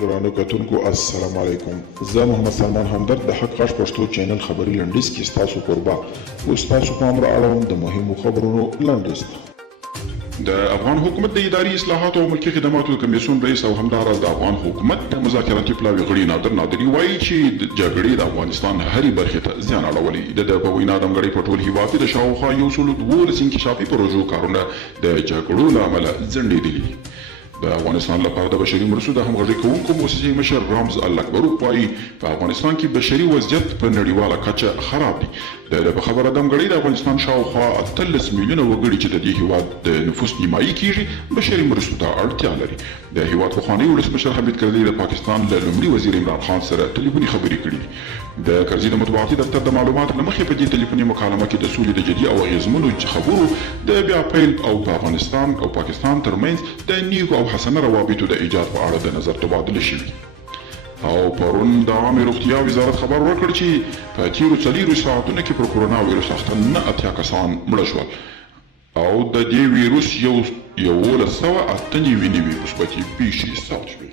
ګرانو کتونکو السلام علیکم. زه محمد سلمان همدرد د حق غږ پښتو چینل خبري لنډیز کې ستاسو کوربه اوس تاسو پام را اړوم د مهمو خبرونو لنډیز ته. د افغان حکومت د اداري اصلاحاتو او ملکي خدماتو کمیسیون رئیس او همداراز د افغان حکومت د مذاکراتي پلاوي غړي نادر نادري وایي چې د جګړې د افغانستان هرې برخې ته زیان اړولی. د په وینا د همغړۍ په ټول هیواد کې د شاوخوا 112 انکشافي پروژو کارونه د جګړو له امله ځنډېدلي دي. د افغانستان لپاره د بشري مرستو د همغږي کوونکو مؤسسې مشر رامز الکبروف وایي په افغانستان کې بشري وضعیت په نړیواله کچه خراب دی. د خبره د همغړۍ د افغانستان شاوخوا 18 میلیونه وګړي چې د دې هیواد د نفوس نیمایي کیږي بشري مرستو ته اړتیا لري. د هیواد پخوانی ولسمشر حمید کرزي د پاکستان له لومړي وزیر عمران خان سره ټلیفوني خبرې کړې دي. د کرزي د مطبوعاتي دفتر د معلوماتو له مخې په دې ټلیفوني مکالمه کې د سولې د جدي او اغېزمنو خبرو د بیا پیل او په افغانستان او پاکستان ترمنځ د نیکو او حسنه روابطو د ایجاد په اړه د نظر تبادله شوي. او پرون د عامې روغتیا وزارت خبر ورکړ چې په تیرو 4 ساعتونو کې پر کرونا ویروس اخته 9 کسان مړه شول او د دې ویروس 1198 نوي مثبتې پیښې ثبت شوې.